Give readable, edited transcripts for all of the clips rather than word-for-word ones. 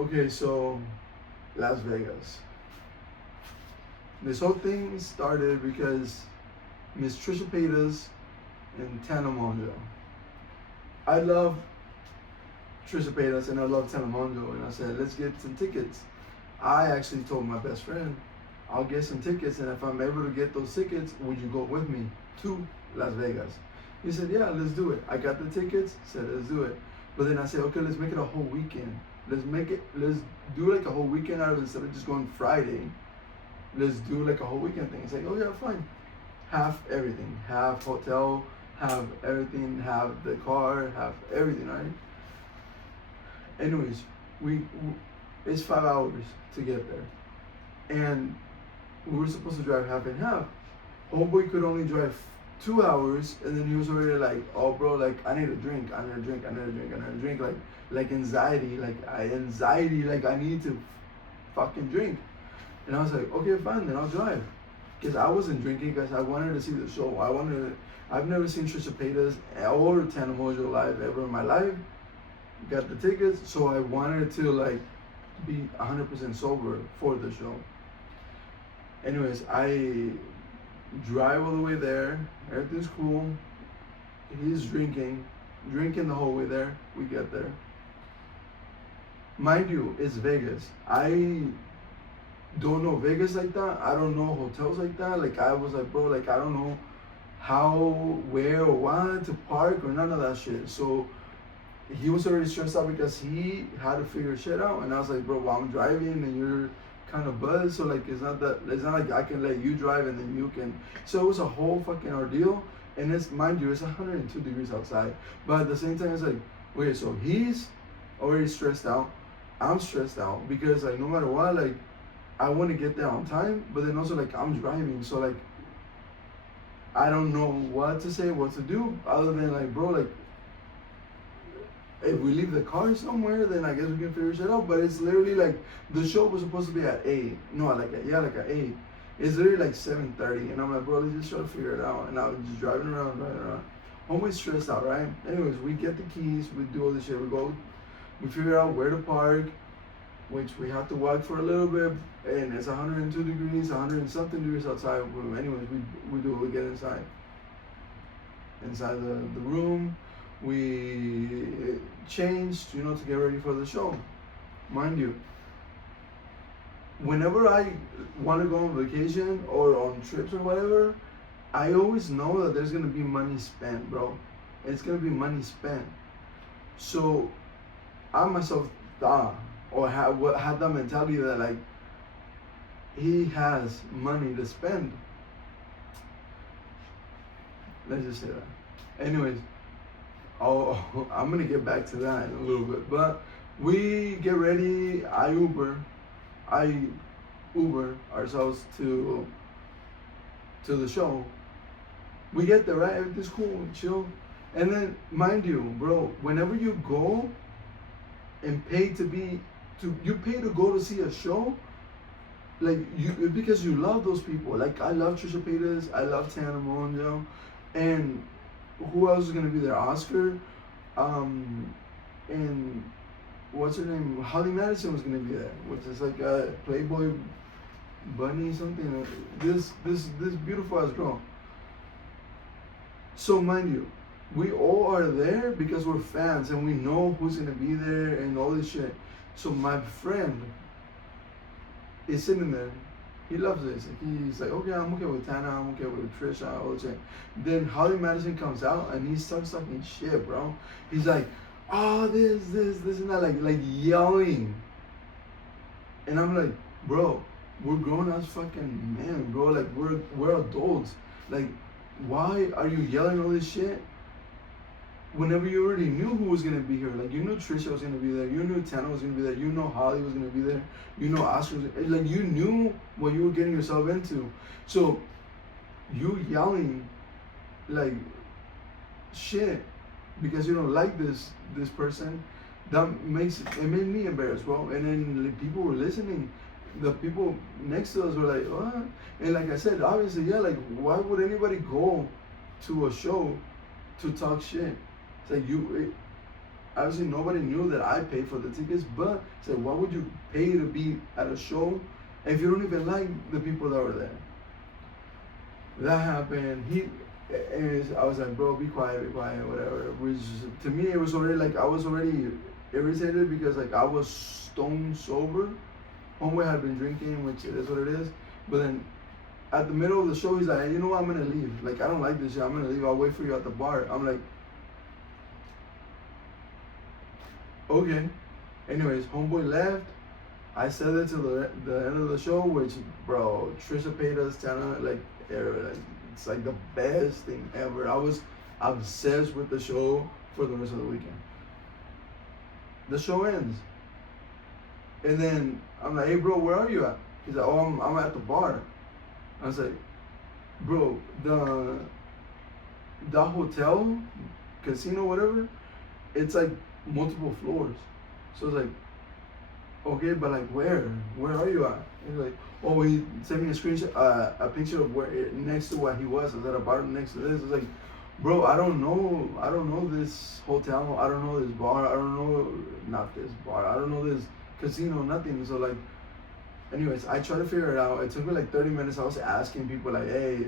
Okay, so Las Vegas. This whole thing started because Miss Trisha Paytas and Tana Mongeau. I love Trisha Paytas and I love Tana Mongeau, and I said, let's get some tickets. I actually told my best friend, I'll get some tickets, and if I'm able to get those tickets, would you go with me to Las Vegas? He said, yeah, let's do it. I got the tickets, said, let's do it. But then I said, okay, let's make it a whole weekend. Let's do like a whole weekend out of it instead of just going Friday. Let's do like a whole weekend thing. It's like, oh yeah, fine. Half everything, half hotel, have everything, have the car, have everything, right? Anyways, we it's 5 hours to get there, and we were supposed to drive half and half. Homeboy could only drive 2 hours, and then he was already like, "Oh, bro, like I need a drink, I need a drink, I need a drink, I need a drink." Like anxiety, like I need to fucking drink. And I was like, "Okay, fine, then I'll drive," because I wasn't drinking because I wanted to see the show. I've never seen Trisha Paytas or Tana Mongeau live ever in my life. Got the tickets, so I wanted to like be 100% sober for the show. Anyways, I drive all the way there. Everything's cool. He's drinking the whole way there. We get there. Mind you, it's Vegas. I don't know Vegas like that. I don't know hotels like that. Like I was like, bro, like I don't know how, where, or what to park or none of that shit. So he was already stressed out because he had to figure shit out, and I was like, bro, well, I'm driving and you're kind of buzzed, so like it's not like I can let you drive and then you can. So it was a whole fucking ordeal, and it's, mind you, it's 102 degrees outside, but at the same time it's like, wait, so he's already stressed out, I'm stressed out because like no matter what, like I want to get there on time, but then also like I'm driving, so like I don't know what to say, what to do, other than like, bro, like if we leave the car somewhere, then I guess we can figure shit out. But it's literally like the show was supposed to be at 8. No, like at 8. It's literally like 7:30, and I'm like, bro, let's just try to figure it out. And I was just driving around. Always stressed out, right? Anyways, we get the keys, we do all this shit, we figure out where to park, which we have to walk for a little bit, and it's 102 degrees, 100 and something degrees outside. Anyways, we get inside the room. We changed, to get ready for the show. Mind you, whenever I want to go on vacation or on trips or whatever, I always know that there's gonna be money spent, bro. It's gonna be money spent. So I myself thought or had that mentality that like he has money to spend. Let's just say that. Anyways, I'm gonna get back to that in a little bit, but we get ready. I Uber ourselves to the show. We get there, right? Everything's cool, chill, and then mind you, bro, whenever you go and you pay to go to see a show, like because you love those people. Like I love Trisha Paytas, I love Tana Mongeau, and who else is gonna be there? Oscar, and what's her name? Holly Madison was gonna be there, which is like a Playboy bunny something. This beautiful ass girl. So mind you, we all are there because we're fans and we know who's gonna be there and all this shit. So my friend is sitting there. He loves this. He's like, okay, I'm okay with Tana, I'm okay with Trisha, all this shit. Then Holly Madison comes out and he starts talking shit, bro. He's like, oh, this, and that, like yelling. And I'm like, bro, we're grown ass fucking men, bro. Like we're adults. Like, why are you yelling all this shit? Whenever you already knew who was gonna be here, like you knew Trisha was gonna be there, you knew Tana was gonna be there, you know Holly was gonna be there, you know Oscar was like you knew what you were getting yourself into. So you yelling like shit because you don't like this person, it made me embarrassed, bro. And then like, people were listening. The people next to us were like, what? And like I said, obviously, yeah, like why would anybody go to a show to talk shit? It's like obviously nobody knew that I paid for the tickets, but said, why would you pay to be at a show if you don't even like the people that were there? That happened. I was like, bro, be quiet, whatever. Which to me, it was already like I was already irritated because like I was stone sober. Homeboy had been drinking, which it is what it is. But then at the middle of the show, he's like, hey, you know what, I'm gonna leave. Like I don't like this shit. I'm gonna leave. I'll wait for you at the bar. I'm like, okay. Anyways, homeboy left. I said it till the end of the show, which, bro, Trisha Paytas channel, like, it's like the best thing ever. I was obsessed with the show for the rest of the weekend. The show ends. And then I'm like, hey, bro, where are you at? He's like, oh, I'm at the bar. I was like, bro, the hotel, casino, whatever, it's like multiple floors. So it's like, okay, but like where? Where are you at? He's like, oh, he sent me a screenshot, a picture of where next to what he was. I was at a bar next to this. It's like, bro, I don't know this hotel. I don't know this bar. I don't know, not this bar. I don't know this casino. Nothing. So like, anyways, I tried to figure it out. It took me like 30 minutes. I was asking people like, hey,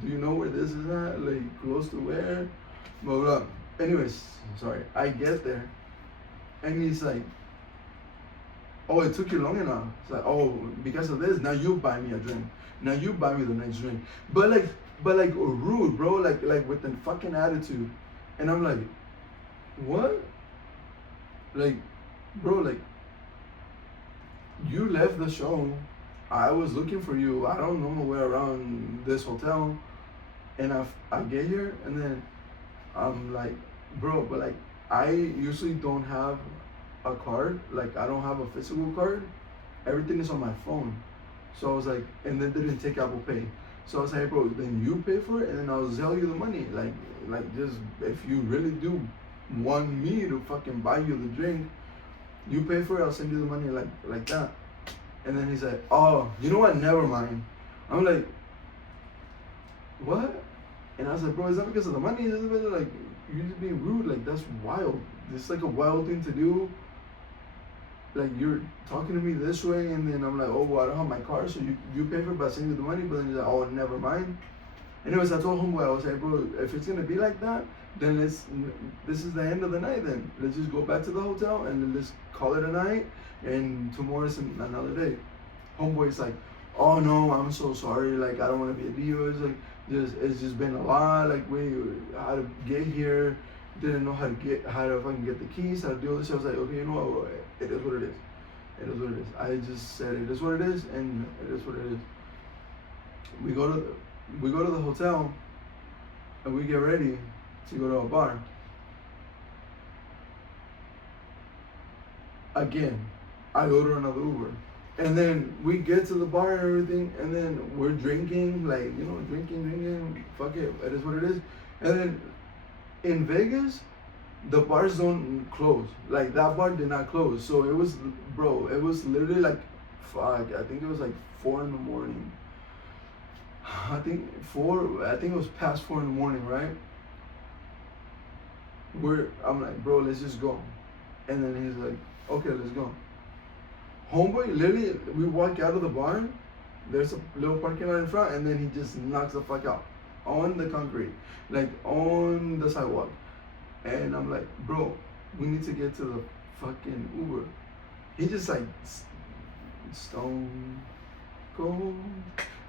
do you know where this is at? Like close to where? Blah blah. Anyways, sorry. I get there, and he's like, oh, it took you long enough. It's like, oh, because of this, now you buy me a drink. Now you buy me the next drink. But like rude, bro. Like with a fucking attitude. And I'm like, what? Like, bro, like, you left the show. I was looking for you. I don't know where around this hotel. And I get here, and then I'm like, bro, but like, I usually don't have a card. Like, I don't have a physical card. Everything is on my phone. So I was like, and then they didn't take Apple Pay. So I was like, bro, then you pay for it, and then I'll sell you the money. Like just if you really do want me to fucking buy you the drink, you pay for it. I'll send you the money like that. And then he's like, oh, you know what? Never mind. I'm like, what? And I was like, bro, is that because of the money? Is it like you're just being rude? Like that's wild. It's like a wild thing to do. Like you're talking to me this way, and then I'm like, oh, well, I don't have my car, so you pay for it by sending you the money. But then he's like, oh, never mind. Anyways, I told homeboy, I was like, bro, if it's gonna be like that, then this is the end of the night. Then let's just go back to the hotel and then let's call it a night. And tomorrow's another day. Homeboy's like, oh no, I'm so sorry. Like I don't want to be a diva. It's like it's just been a lot. Like how to get here. Didn't know how to fucking get the keys, how to do all this. I was like, okay, you know what? It is what it is. It is what it is. I just said it is what it is, and it is what it is. We go to the hotel, and we get ready to go to a bar. Again, I order another Uber. And then we get to the bar and everything, and then we're drinking, like, you know, drinking, fuck it is what it is. And then in Vegas, the bars don't close. Like, that bar did not close. So it was, bro, it was literally like, fuck, I think it was like 4 in the morning. I think it was past 4 in the morning, right? I'm like, bro, let's just go. And then he's like, okay, let's go. Homeboy, literally, we walk out of the bar, there's a little parking lot in front, and then he just knocks the fuck out on the concrete, like on the sidewalk. And I'm like, bro, we need to get to the fucking Uber. He just like stone cold.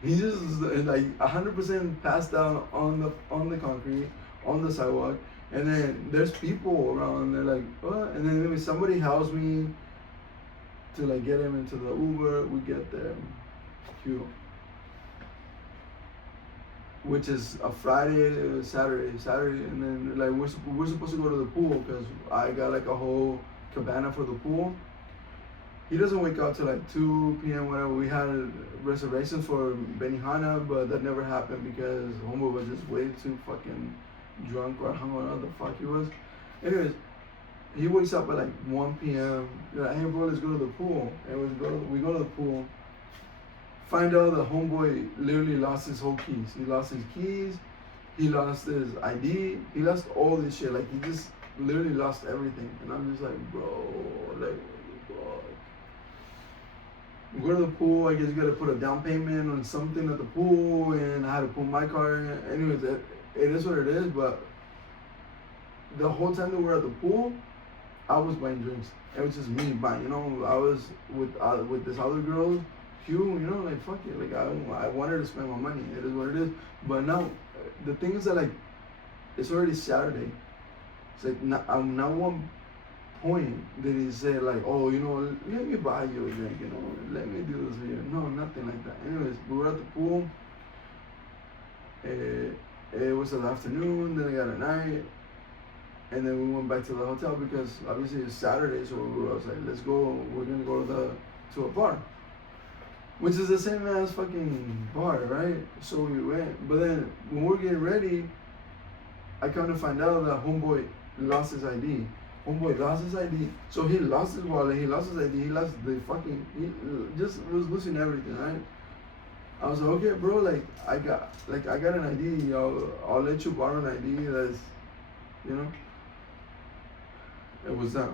He just like 100% passed out on the concrete, on the sidewalk. And then there's people around. And they're like, what? And then somebody helps me to like get him into the Uber. We get there, cute. Which is a Friday, Saturday, and then like we're supposed to go to the pool because I got like a whole cabana for the pool. He doesn't wake up till like 2 p.m. whatever. We had reservations for Benihana, but that never happened because homeboy was just way too fucking drunk or hung on the fuck he was. Anyways, he wakes up at like 1 p.m. You're like, hey bro, let's go to the pool. And we go to the pool. Find out the homeboy literally lost his whole keys. He lost his keys. He lost his ID. He lost all this shit. Like he just literally lost everything, and I'm just like, bro, like, bro. You go to the pool, I guess you gotta put a down payment on something at the pool, and I had to pull my car in. Anyways, it is what it is, but the whole time that we were at the pool, I was buying drinks. It was just me buying, I was with this other girl, Hugh, like, fuck it. Like, I wanted to spend my money. It is what it is. But now, the thing is that, like, it's already Saturday. It's like, not one point did he say, like, oh, let me buy you a drink, let me do this for you. No, nothing like that. Anyways, we were at the pool. It was the afternoon, then I got a night. And then we went back to the hotel because obviously it's Saturday, so I was like, let's go. We're gonna go to a bar, which is the same as fucking bar, right? So we went, but then when we're getting ready, I come to find out that homeboy lost his ID. Homeboy lost his ID, so he lost his wallet, he lost his ID, he lost he just was losing everything, right? I was like, okay, bro, like I got an ID, I'll let you borrow an ID that's, you know. It was that.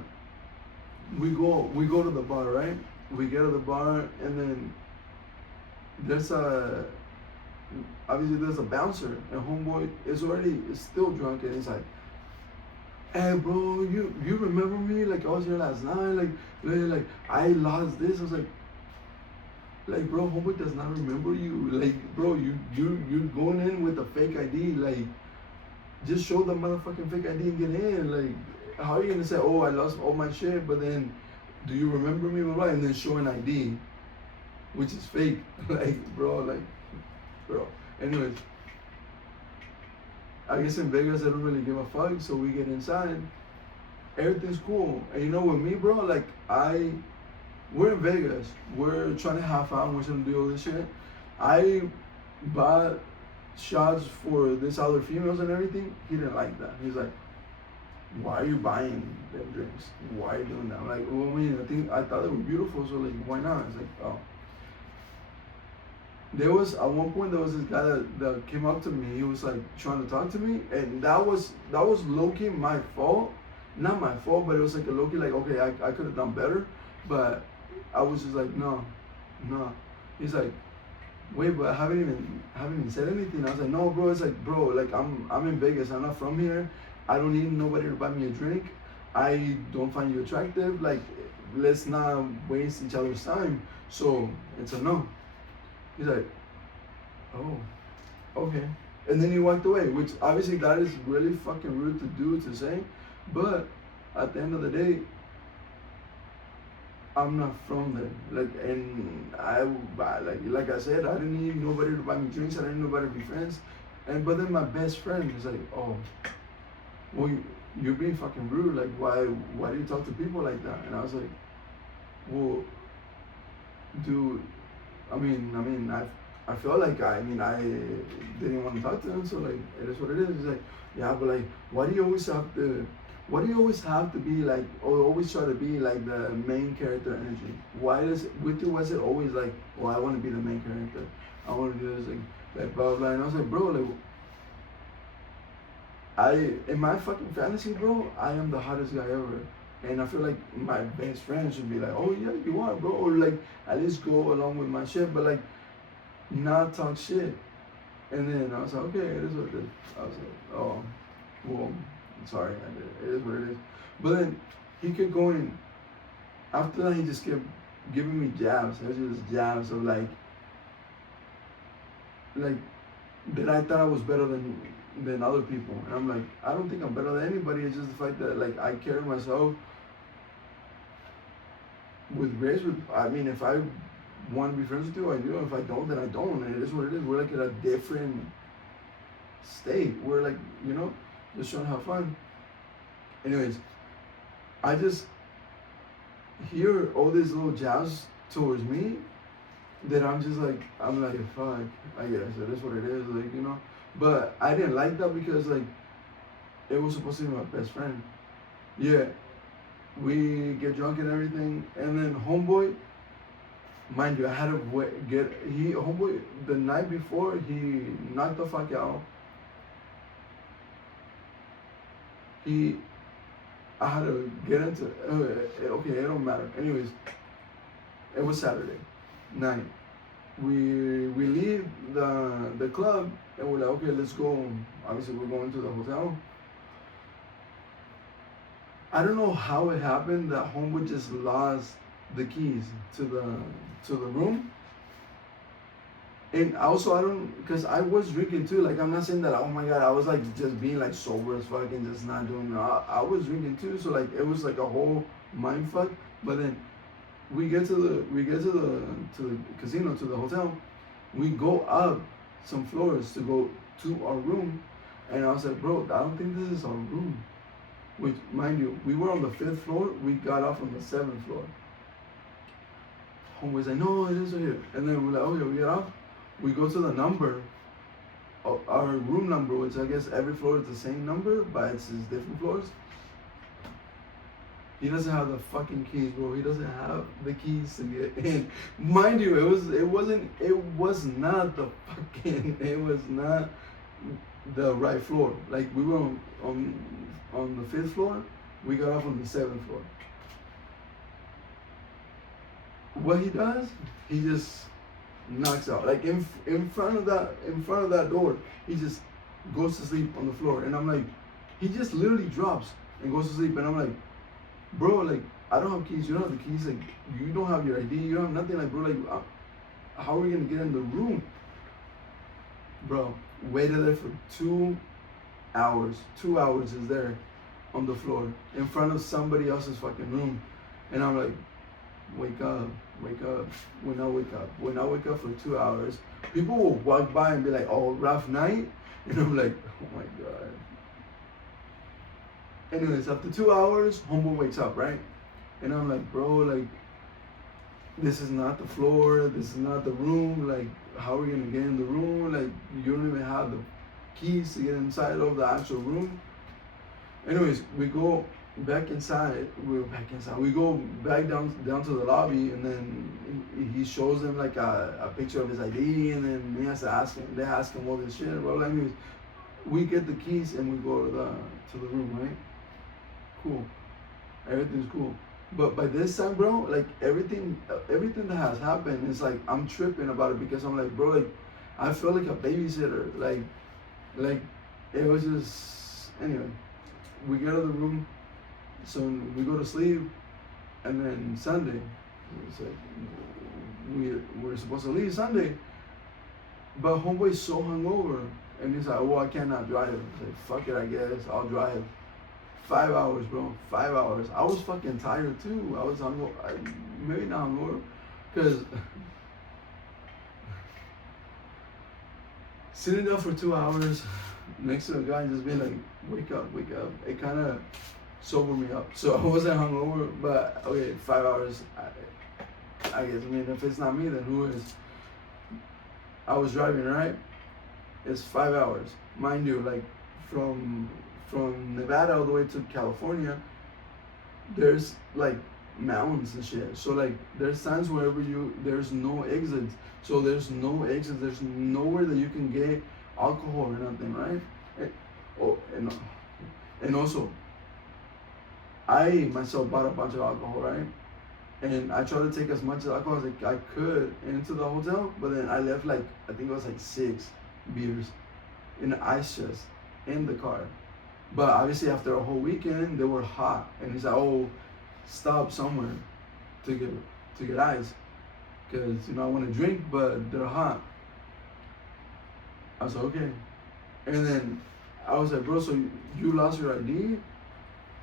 We go to the bar, right? We get to the bar, and then there's a bouncer, and homeboy is still drunk, and he's like, hey, bro, you remember me? Like, I was here last night, like I lost this. I was like, bro, homeboy does not remember you. Like, bro, you're going in with a fake ID. Like, just show the motherfucking fake ID and get in. Like, how are you gonna say, oh, I lost all my shit, but then, do you remember me? Blah, blah, and then show an ID, which is fake. Like, bro. Anyways, I guess in Vegas, I don't really give a fuck, so we get inside. Everything's cool. And with me, bro, like, we're in Vegas. We're trying to have fun. We're trying to do all this shit. I bought shots for this other females and everything. He didn't like that. He's like, why are you buying them drinks? Why are you doing that? I'm like, well, I thought they were beautiful, so like, why not? It's like, oh. At one point, there was this guy that came up to me. He was like trying to talk to me, and that was low-key my fault. Not my fault, but it was like a low-key, like, okay, I could have done better, but I was just like, no. He's like, wait, but I haven't even said anything. I was like, no, bro. It's like, bro, like, I'm in Vegas. I'm not from here. I don't need nobody to buy me a drink. I don't find you attractive. Like, let's not waste each other's time. So it's a no. He's like, oh, okay. And then he walked away, which obviously that is really fucking rude to say. But at the end of the day, I'm not from there. Like, and like I said, I didn't need nobody to buy me drinks. I didn't need nobody to be friends. But then my best friend is like, oh, well, you're being fucking rude. Like, why do you talk to people like that? And I was like, well, dude, I feel like I didn't want to talk to him, so like, it is what it is. He's like, yeah, but like, why do you always have to be like, or always try to be like the main character energy? Why was it always like, well, I want to be the main character, I want to do this, like blah blah. And I was like, bro, like, in my fucking fantasy, bro, I am the hottest guy ever. And I feel like my best friend should be like, oh yeah, you are, bro. Or like, at least go along with my shit, but like, not talk shit. And then I was like, okay, it is what it is. I was like, oh, well, sorry, I did it. It is what it is. But then he kept going. After that, he just kept giving me jabs. It was just jabs of like that I thought I was better than other people. And I'm like, I don't think I'm better than anybody. It's just the fact that like I carry myself with grace. If I want to be friends with you, I do. If I don't, then I don't. And it is what it is. We're like in a different state. We're like, just trying to have fun. Anyways, I just hear all these little jabs towards me that I'm like, fuck, I guess it is what it is, like, But I didn't like that because, like, it was supposed to be my best friend. Yeah, we get drunk and everything, and then homeboy, mind you, I had to homeboy, the night before, he knocked the fuck out. He I had to get into. Okay, it don't matter. Anyways, it was Saturday night. We leave the club and we're like, okay, let's go. Obviously, we're going to the hotel. I don't know how it happened that Homewood just lost the keys to the room. And also, I don't, because I was drinking too. Like, I'm not saying that, oh my God, I was like just being like sober as fuck and just not doing it. I was drinking too. So, like, it was like a whole mind fuck. But then we get to the casino, to the hotel. We go up some floors to go to our room. And I was like, bro, I don't think this is our room. Which, mind you, we were on the 5th floor. We got off on the 7th floor. Homeboy's like, no, it is right here. And then we're like, okay, we get off. We go to the number, our room number, which I guess every floor is the same number, but it's just different floors. He doesn't have the fucking keys, bro. He doesn't have the keys to get in. Mind you, it was not the right floor. Like, we were on the 5th floor. We got off on the 7th floor. What he does, he just knocks out. Like, in front of that door, he just goes to sleep on the floor. And I'm like, he just literally drops and goes to sleep. And I'm like, bro, like, I don't have keys. You don't have the keys. Like, you don't have your ID. You don't have nothing. Like, bro, like, how are we gonna get in the room? Bro, waited there for 2 hours. 2 hours is there on the floor in front of somebody else's fucking room. And I'm like, wake up. When I wake up for 2 hours, people will walk by and be like, oh, rough night. And I'm like, oh my God. Anyways, after 2 hours, homeboy wakes up, right? And I'm like, bro, like, this is not the floor, this is not the room. Like, how are we gonna get in the room? Like, you don't even have the keys to get inside of the actual room. Anyways, we go back inside. We go back down to the lobby, and then he shows them like a picture of his ID, and then he has to ask him. They ask him all this shit. Bro, anyways, we get the keys and we go to the room, right? Cool, everything's cool. But by this time, bro, like everything that has happened is like I'm tripping about it because I'm like, bro, like I feel like a babysitter, like it was just anyway. We get out of the room, so we go to sleep, and then Sunday, it's like we're supposed to leave Sunday, but homeboy's so hungover, and he's like, well, I cannot drive. It's like, fuck it, I guess I'll drive. 5 hours, bro. 5 hours. I was fucking tired too. I was hungover. Maybe not hungover, cause sitting there for 2 hours next to a guy and just being like, wake up. It kind of sobered me up. So I wasn't hungover, but okay, 5 hours. I guess. I mean, if it's not me, then who is? I was driving, right? It's 5 hours, mind you. Like from Nevada all the way to California, there's like mountains and shit. So like there's times wherever there's no exits. So there's no exits. There's nowhere that you can get alcohol or nothing, right? And also, I myself bought a bunch of alcohol, right? And I tried to take as much alcohol as I could into the hotel, but then I left like, I think it was like 6 beers in the ice chest in the car. But obviously after a whole weekend, they were hot. And he's like, oh, stop somewhere to get ice. Because, I want to drink, but they're hot. I was like, okay. And then I was like, bro, so you lost your ID?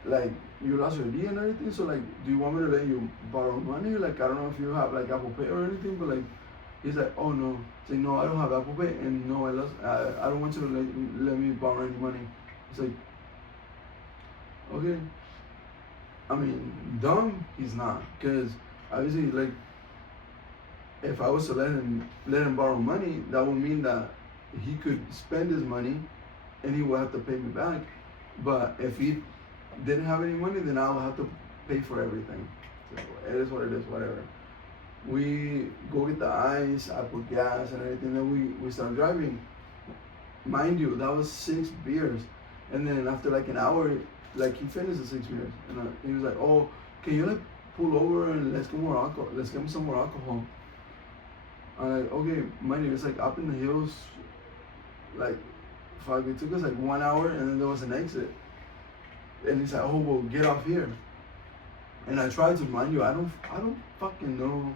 Like, you lost your ID and everything? So, like, do you want me to let you borrow money? Like, I don't know if you have, like, Apple Pay or anything, but, like, he's like, oh, no. He's like, no, I don't have Apple Pay, and no, I don't want you to let me borrow any money. It's like, okay. I mean, dumb, he's not. Because, obviously, like, if I was to let him borrow money, that would mean that he could spend his money and he would have to pay me back. But if he didn't have any money, then I would have to pay for everything. So it is what it is, whatever. We go get the ice, I put gas and everything, then we start driving. Mind you, that was 6 beers. And then after like an hour, like he finished the 6 years, and he was like, oh, can you like pull over and let's get more alcohol, let's get me some more alcohol. I'm like, okay, mind you, it's like up in the hills, like, fuck, it took us like 1 hour, and then there was an exit, and he's like, oh, well, get off here. And I tried to, mind you, I don't fucking know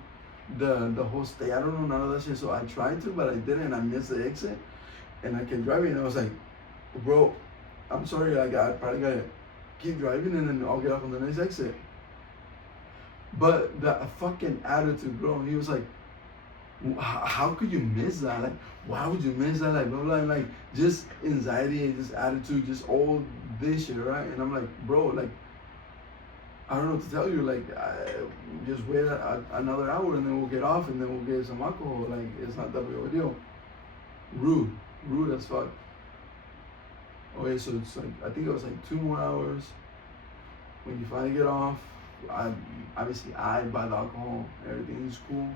the whole state. I don't know none of that shit. So I tried to, but I didn't. And I missed the exit. And I kept driving. And I was like, bro, I'm sorry. Like, I probably gotta keep driving, and then I'll get off on the next exit. But the fucking attitude, bro. He was like, how could you miss that? Like, why would you miss that? Like, blah, blah, and like, just anxiety and just attitude, just all this shit, right? And I'm like, bro, like, I don't know what to tell you. Like, just wait another hour, and then we'll get off, and then we'll get some alcohol. Like, it's not that big of a deal. Rude as fuck. Okay, so it's like, I think it was like 2 more hours. When you finally get off, obviously I buy the alcohol. Everything is cool.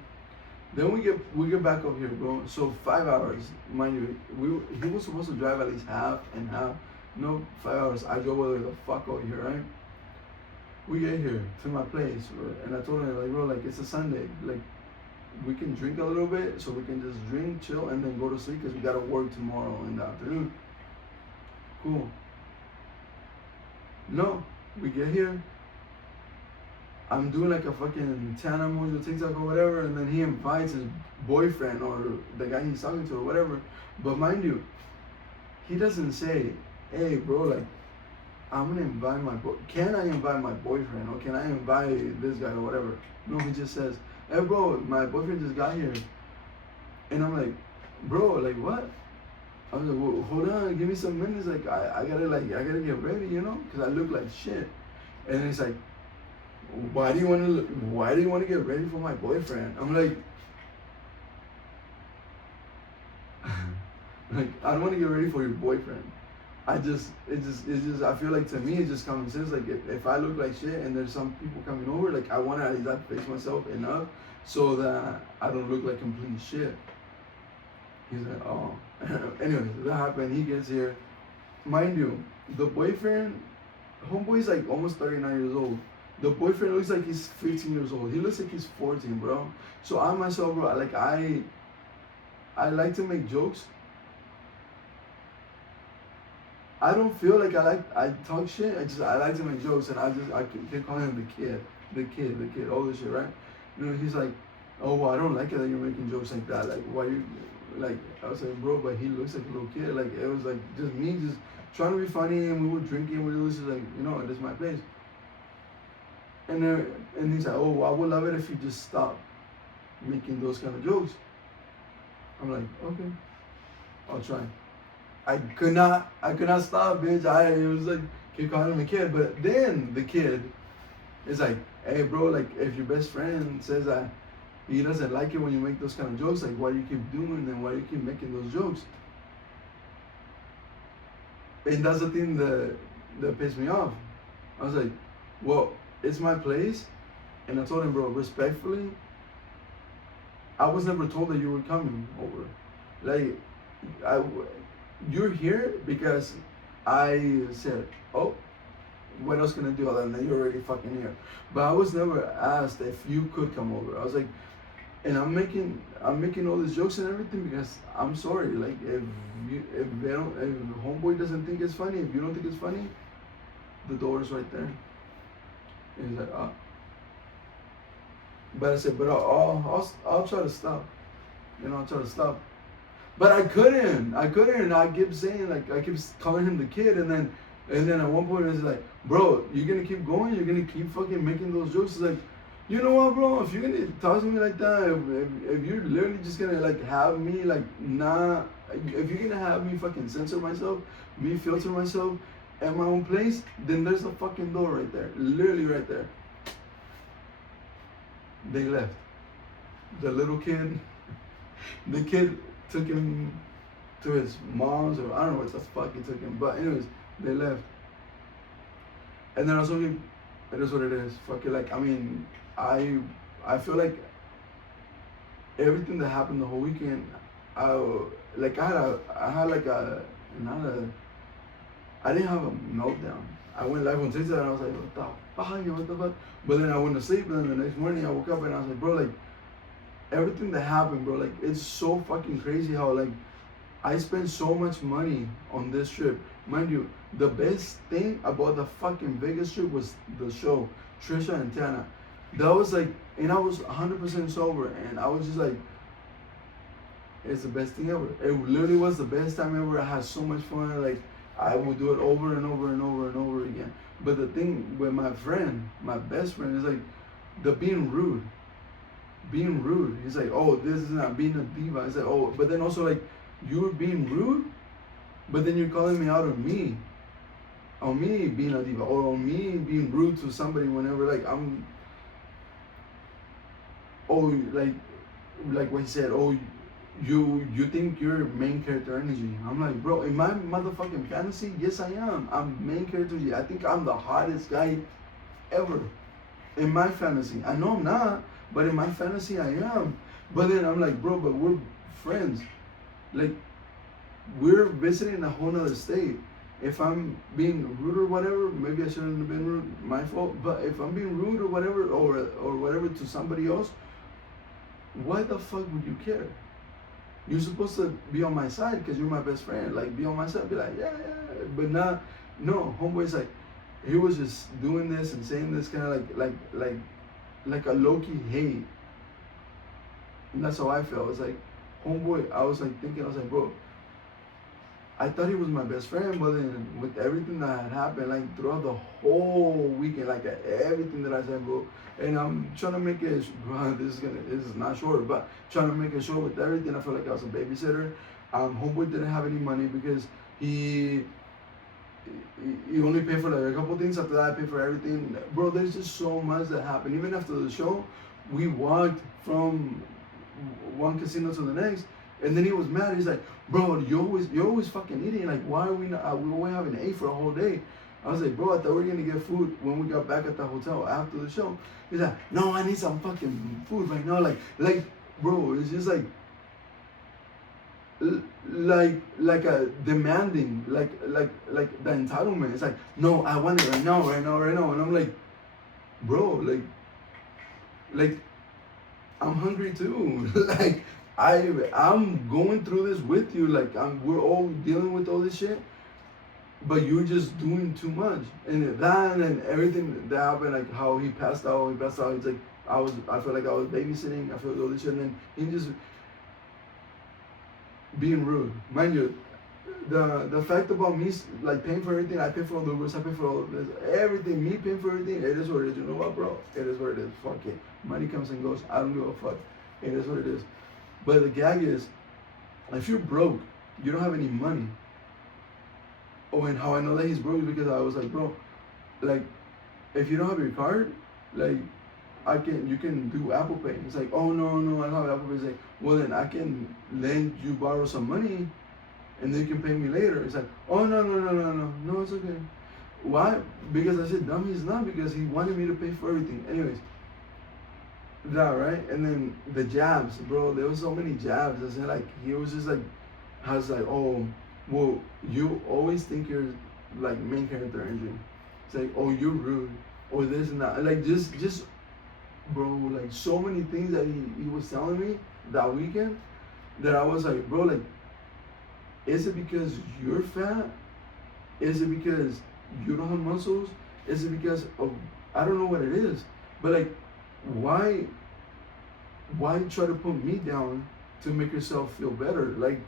Then we get back up here, bro. So 5 hours, mind you. He was supposed to drive at least half and half. No, 5 hours. I drove all the way the fuck over here, right? We get here to my place, and I told him, like, bro, like, it's a Sunday, like, we can drink a little bit, so we can just drink, chill, and then go to sleep, because we gotta work tomorrow in the afternoon. Cool. No, we get here, I'm doing like a fucking 10 emoji TikTok or whatever, and then he invites his boyfriend or the guy he's talking to or whatever. But mind you, he doesn't say, hey, bro, like, I'm gonna invite can I invite my boyfriend, or can I invite this guy or whatever? No, he just says, hey, bro, my boyfriend just got here. And I'm like, bro, like, what? I was like, well, hold on, give me some minutes. Like, I gotta get ready, you know, because I look like shit. And he's like, why do you want to get ready for my boyfriend? I'm like, like, I don't want to get ready for your boyfriend. I feel like, to me, it's just common sense. Like, if I look like shit and there's some people coming over, like, I want to at least face myself enough so that I don't look like complete shit. He's like, oh. Anyways, that happened. He gets here. Mind you, the boyfriend, homeboy's like almost 39 years old. The boyfriend looks like he's 15 years old. He looks like he's 14, bro. So I myself, bro, like, I like to make jokes. I don't feel like I talk shit. I like to make jokes, and I keep calling him the kid, all this shit, right? You know, he's like, oh, well, I don't like it that you're making jokes like that. Like, why you, like, I was like, bro, but he looks like a little kid. Like, it was like just me just trying to be funny, and we were drinking. We were just like, you know, this is my place. And he's like, oh, well, I would love it if you just stop making those kind of jokes. I'm like, okay, I'll try. I could not stop, bitch. It was like, keep calling him a kid. But then the kid is like, hey, bro, like, if your best friend says that he doesn't like it when you make those kind of jokes, like, why do you keep doing them? Why do you keep making those jokes? And that's the thing that pissed me off. I was like, well, it's my place. And I told him, bro, respectfully, I was never told that you were coming over. Like, you're here because I said, oh, what else can I do other than you're already fucking here? But I was never asked if you could come over. I was like, and I'm making all these jokes and everything because I'm sorry. Like, if homeboy doesn't think it's funny, if you don't think it's funny, the door is right there. And he's like, oh. But I said, but I'll try to stop. You know, I'll try to stop. But I couldn't. I kept saying, like, I kept calling him the kid, and then at one point it's like, bro, you're gonna keep going, you're gonna keep fucking making those jokes. It's like, you know what, bro? If you're gonna talk to me like that, if you're literally just gonna like have me like if you're gonna have me fucking censor myself, me filter myself at my own place, then there's a fucking door right there, literally right there. They left. The little kid, the kid took him to his mom's, or I don't know what the fuck he took him, but anyways, they left. And then I was like, it is what it is. Fuck it. Like, I mean, I feel like everything that happened the whole weekend, I didn't have a meltdown. I went live on TikTok and I was like, what the fuck? But then I went to sleep and then the next morning I woke up and I was like, bro, like, everything that happened, bro, like, it's so fucking crazy how, like, I spent so much money on this trip. Mind you, the best thing about the fucking Vegas trip was the show, Trisha and Tana. That was like, and I was 100% sober, and I was just like, it's the best thing ever. It literally was the best time ever. I had so much fun. Like, I would do it over and over and over and over again. But the thing with my friend, my best friend, is like the being rude. Being rude. He's like, oh, this is not being a diva. He's like, oh, but then also like, you're being rude, but then you're calling me out on me being a diva, or on me being rude to somebody whenever like I'm, oh, like what he said, oh, you think you're main character energy. I'm like, bro, in my motherfucking fantasy, yes I am. I'm main character energy. I think I'm the hottest guy ever. In my fantasy. I know I'm not, but in my fantasy I am. But then I'm like, bro, but we're friends. Like, we're visiting a whole nother state. If I'm being rude or whatever, maybe I shouldn't have been rude, my fault. But if I'm being rude or whatever, or whatever to somebody else, why the fuck would you care? You're supposed to be on my side because you're my best friend. Like, be on my side, be like, yeah, yeah. But not, no, homeboy's like, he was just doing this and saying this kind of like a low-key hate. And that's how I felt. It's like, homeboy, I was like thinking, I was like, bro, I thought he was my best friend, but then with everything that had happened, like throughout the whole weekend, like everything that I said, bro, and I'm trying to make it, bro, this is not short, but trying to make it short with everything. I felt like I was a babysitter. Homeboy didn't have any money because he only paid for like a couple things. After that, I paid for everything. Bro, there's just so much that happened. Even after the show, we walked from one casino to the next. And then he was mad. He's like, bro, you're always fucking eating. Like, why are we not? We haven't ate for a whole day. I was like, bro, I thought we were gonna get food when we got back at the hotel after the show. He's like, no, I need some fucking food right now. Like, bro, it's just like a demanding, like the entitlement. It's like, no, I want it right now, right now, right now. And I'm like, bro, like, I'm hungry too. Like, I'm going through this with you. Like, we're all dealing with all this shit, but you're just doing too much. And that and everything that happened, like how he passed out. He's like, I felt like I was babysitting. I felt all this shit, and then he just being rude. Mind you, the fact about me like paying for everything, I pay for all the Ubers, I pay for all of this, everything. Me paying for everything, it is what it is. You know what, bro? It is what it is. Fuck it. Money comes and goes. I don't give a fuck. It is what it is. But the gag is, if you're broke, you don't have any money. Oh, and how I know that he's broke is because I was like, bro, like, if you don't have your card, like, you can do Apple Pay. It's like, oh no, I don't have Apple Pay. It's like, well then I can lend you borrow some money, and then you can pay me later. It's like, oh no, it's okay. Why? Because I said, dumb, he's not, because he wanted me to pay for everything. Anyways, that, right? And then the jabs, bro, there was so many jabs. I said, like, he was just like, I was like, oh, well, you always think you're like main character energy. It's like, oh, you're rude, or this and that. Like, just, bro, like so many things that he was telling me that weekend that I was like, bro, like, is it because you're fat? Is it because you don't have muscles? Is it because of, I don't know what it is, but like, why try to put me down to make yourself feel better? Like,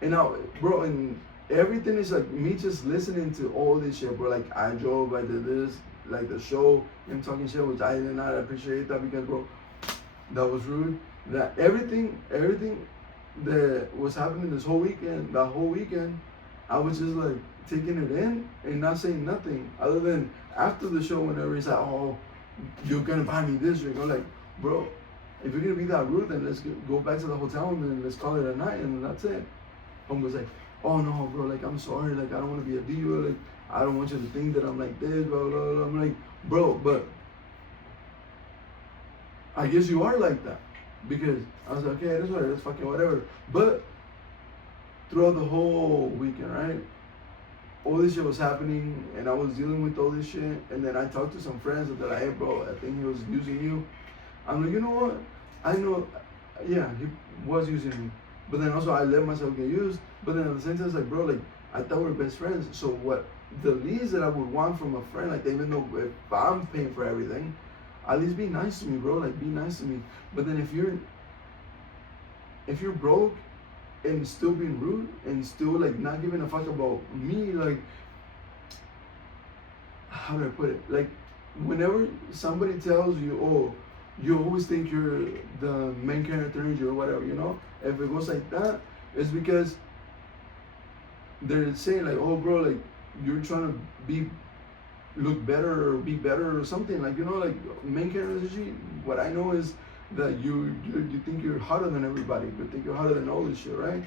and now, bro, and everything is like me just listening to all this shit, bro. Like, I drove, I did this, like the show, him talking shit, which I did not appreciate that, because, bro, that was rude. That everything that was happening this whole weekend, that whole weekend, I was just like taking it in and not saying nothing other than after the show, whenever he's like, oh, you're gonna buy me this, you're gonna, like, bro, if you're gonna be that rude, then let's go back to the hotel and then let's call it a night and that's it. Home was like, oh no, bro, like, I'm sorry, like, I don't want to be a diva, like, I don't want you to think that I'm like this, blah, blah, blah. I'm like, bro, but I guess you are like that, because I was like, okay, it is what it is, fucking whatever. But throughout the whole weekend, right, all this shit was happening, and I was dealing with all this shit, and then I talked to some friends that like, hey bro, I think he was using you. I'm like, you know what? I know, yeah, he was using me, but then also I let myself get used. But then at the same time, it's like, bro, like I thought we were best friends. So what? The least that I would want from a friend, like even though if I'm paying for everything, at least be nice to me, bro. Like be nice to me. But then if you're broke and still being rude and still like not giving a fuck about me, like how do I put it? Like whenever somebody tells you, oh, you always think you're the main character or whatever, you know? If it goes like that, it's because they're saying like, oh bro, like you're trying to be look better or be better or something, like, you know, like main character energy. What I know is that you think you're hotter than everybody, you think you're hotter than all this shit, right?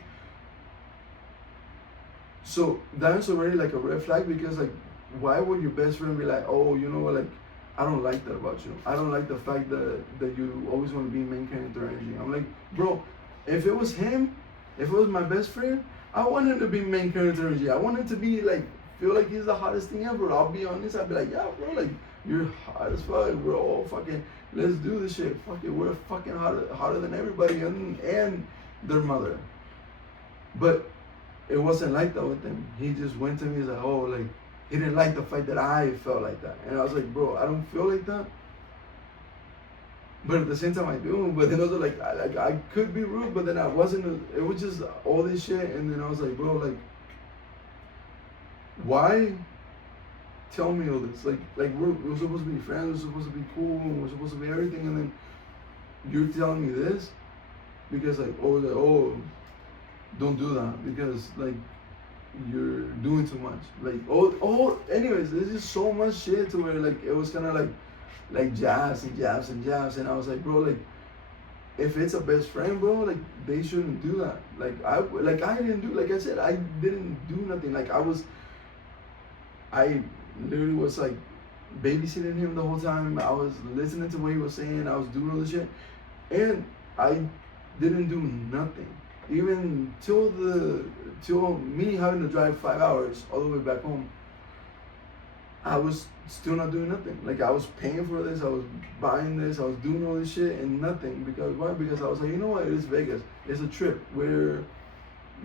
So that's already like a red flag, because like why would your best friend be like, oh, you know what, like I don't like that about you. I don't like the fact that you always want to be main character energy. I'm like, bro, if it was him, if it was my best friend, I want him to be main character energy. I want him to be like feel like he's the hottest thing ever. I'll be honest. I'll be like, yeah, bro, like you're hot as fuck. We're all fucking. Let's do this shit. Fuck it. We're fucking hotter than everybody and their mother. But it wasn't like that with him. He just went to me and like, oh, like he didn't like the fact that I felt like that, and I was like, bro, I don't feel like that. But at the same time, I do. But then also like I could be rude, but then I wasn't. It was just all this shit, and then I was like, bro, like why tell me all this? Like we're supposed to be friends. We're supposed to be cool. We're supposed to be everything, and then you're telling me this because like, don't do that because like you're doing too much. Like anyways, there's just so much shit to where like it was kind of like jabs and jabs and jabs, and I was like, bro, like if it's a best friend, bro, like they shouldn't do that. I didn't do, like I said, I didn't do nothing. Like I literally was like babysitting him the whole time. I was listening to what he was saying. I was doing all the shit, and I didn't do nothing. Even till me having to drive 5 hours all the way back home, I was still not doing nothing. Like I was paying for this, I was buying this, I was doing all this shit and nothing. Because why? Because I was like, you know what? It is Vegas. It's a trip. We're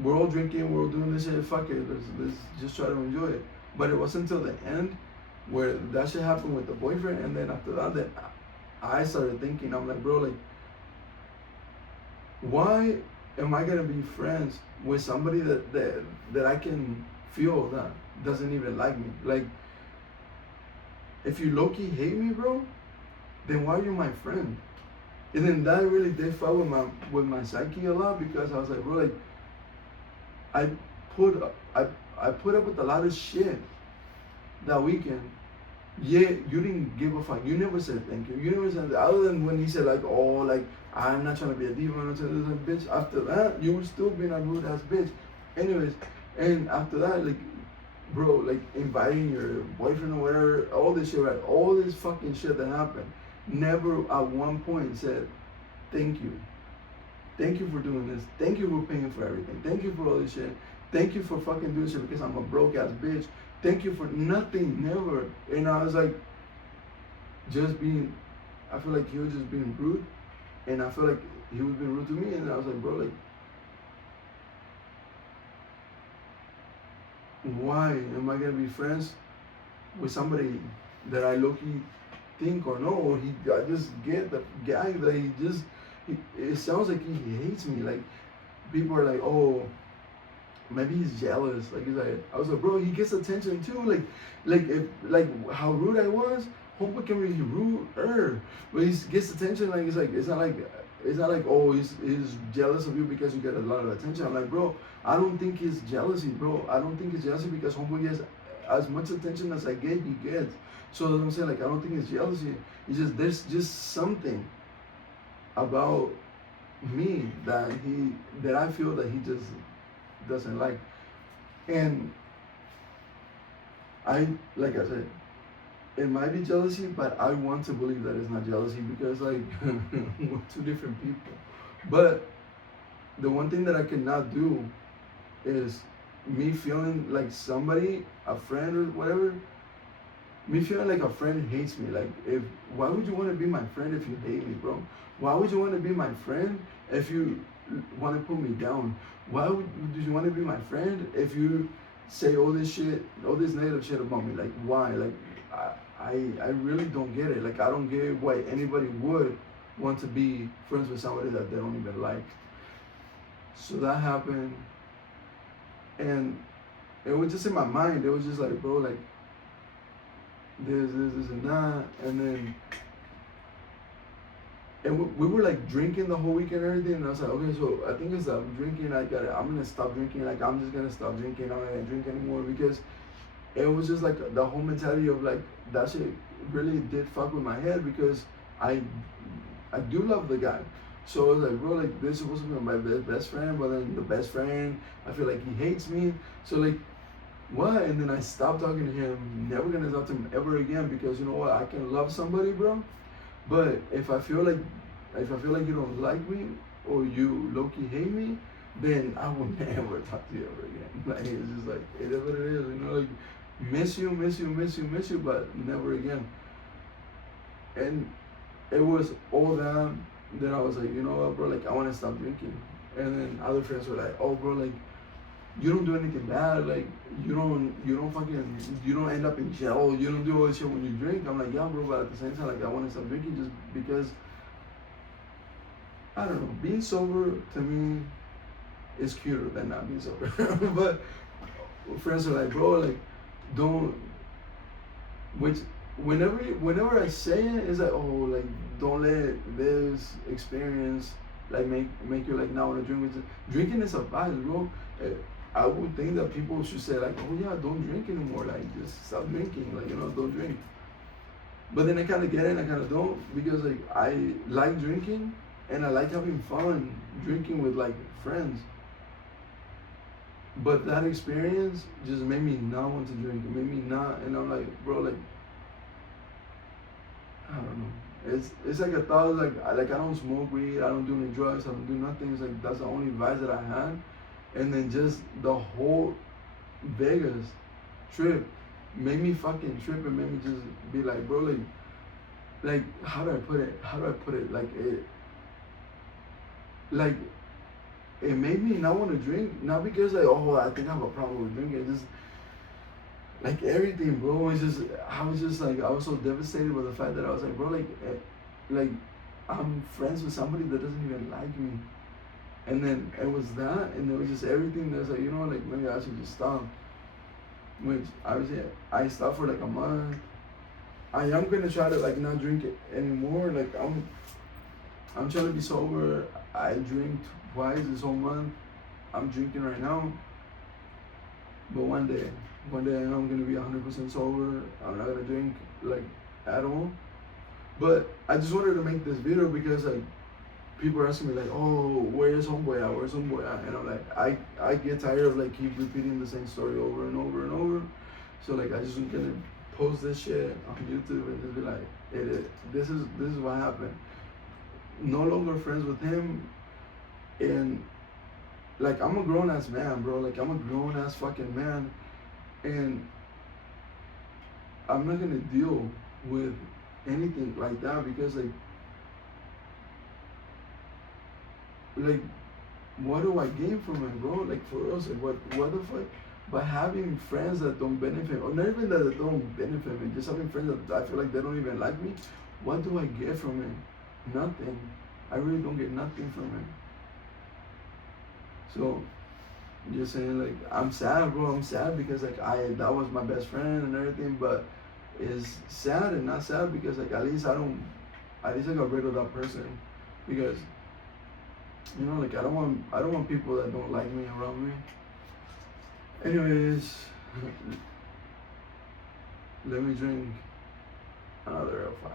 all drinking, we're all doing this shit. Fuck it. Let's just try to enjoy it. But it wasn't until the end where that shit happened with the boyfriend, and then after that, I started thinking, I'm like, bro, like, why am I gonna be friends with somebody that I can feel that doesn't even like me? Like, if you low-key hate me, bro, then why are you my friend? And then that really did fuck with my psyche a lot, because I was like, bro, like I put I put up with a lot of shit that weekend. Yeah, you didn't give a fuck. You never said thank you. You never said, other than when he said like, oh, like I'm not trying to be a diva, I'm not trying to be a bitch. After that, you were still being a rude ass bitch. Anyways, and after that, like, bro, like inviting your boyfriend or whatever, all this shit, right? All this fucking shit that happened. Never at one point said thank you. Thank you for doing this. Thank you for paying for everything. Thank you for all this shit. Thank you for fucking doing shit because I'm a broke ass bitch. Thank you for nothing, never. And I was like, I feel like he was just being rude. And I feel like he was being rude to me. And I was like, bro, like, why am I gonna be friends with somebody that I low-key think or know, or I just get the guy that it sounds like he hates me. Like, people are like, oh, maybe he's jealous. Like, I was like, bro, he gets attention too. Like how rude I was, homeboy can be ruder, but he gets attention. Like, it's not like, oh, he's jealous of you because you get a lot of attention. I'm like, bro, I don't think it's jealousy, bro. I don't think it's jealousy because homeboy gets as much attention as I get, he gets. So I'm saying, like, I don't think it's jealousy. It's just there's just something about me that I feel that he just doesn't like. And like I said, it might be jealousy, but I want to believe that it's not jealousy because like we're two different people. But the one thing that I cannot do is me feeling like somebody, a friend or whatever, me feeling like a friend hates me. Like, if why would you want to be my friend if you hate me, bro? Why would you want to be my friend if you want to put me down? Why would you want to be my friend if you say all this shit, all this negative shit about me? Like, why? Like, I really don't get it. Like, I don't get why anybody would want to be friends with somebody that they don't even like. So that happened, and it was just in my mind. It was just like, bro, like this, and that, and then we were like drinking the whole weekend and everything. And I was like, okay, so I think it's I'm drinking. I'm gonna stop drinking. Like, I'm just gonna stop drinking. I'm not gonna drink anymore because it was just like the whole mentality of like that shit really did fuck with my head because I I do love the guy. So I was like, bro, like this is supposed to be my best friend, but then the best friend, I feel like he hates me. So like, what? And then I stopped talking to him. Never gonna talk to him ever again because you know what? I can love somebody, bro. But if I feel like you don't like me or you low key hate me, then I will never talk to you ever again. Like it's just like it is what it is, you know. Like miss you, but never again. And it was all that. Then I was like, you know what, bro? Like I want to stop drinking. And then other friends were like, oh, bro, like you don't do anything bad. Like you don't end up in jail. You don't do all this shit when you drink. I'm like, yeah, bro, but at the same time, like I want to stop drinking just because I don't know. Being sober to me is cuter than not being sober. But friends are like, bro, like don't. Which whenever I say it, it's like, oh, like don't let this experience like make you like not want to drink. With drinking is a vice, bro. I would think that people should say like, oh yeah, don't drink anymore. Like just stop drinking. Like don't drink. But then I kind of get it, and I kind of don't because like I like drinking and I like having fun drinking with like friends. But that experience just made me not want to drink. It made me not, and I'm like, bro, like I don't know. It's like a thought like I don't smoke weed, I don't do any drugs, I don't do nothing. It's like that's the only vice that I had, and then just the whole Vegas trip made me fucking trip and made me just be like, bro, like how do I put it? How do I put it? Like it made me not want to drink, not because like oh I think I have a problem with drinking. It just like everything, bro. It's just I was just like I was so devastated by the fact that I was like, bro, like I'm friends with somebody that doesn't even like me, and then it was that, and it was just everything that's like, you know, like maybe I should just stop. Which obviously I stopped for like a month. I am gonna try to like not drink it anymore. Like I'm trying to be sober. I drink twice this whole month. I'm drinking right now. But one day I'm gonna be 100% sober. I'm not gonna drink like at all. But I just wanted to make this video because like people are asking me like, oh, where's homeboy at? Where's homeboy at? And I'm like, I get tired of like keep repeating the same story over and over and over. So like I just am gonna post this shit on YouTube and just be like, this is what happened. No longer friends with him, and like I'm a grown ass man, bro. Like I'm a grown ass fucking man, and I'm not gonna deal with anything like that because like what do I gain from it, bro? Like for us, like what the fuck? By having friends that don't benefit, or not even that they don't benefit me, just having friends that I feel like they don't even like me, what do I get from it? Nothing. I really don't get nothing from it. So just saying like I'm sad, bro. I'm sad because like that was my best friend and everything, but it's sad and not sad because like at least I got rid of that person because you know like I don't want people that don't like me around me. Anyways, let me drink another L5.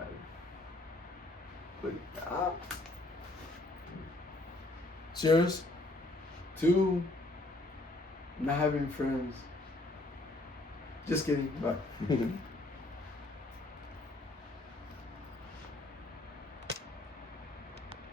But cheers to not having friends. Just kidding. Bye.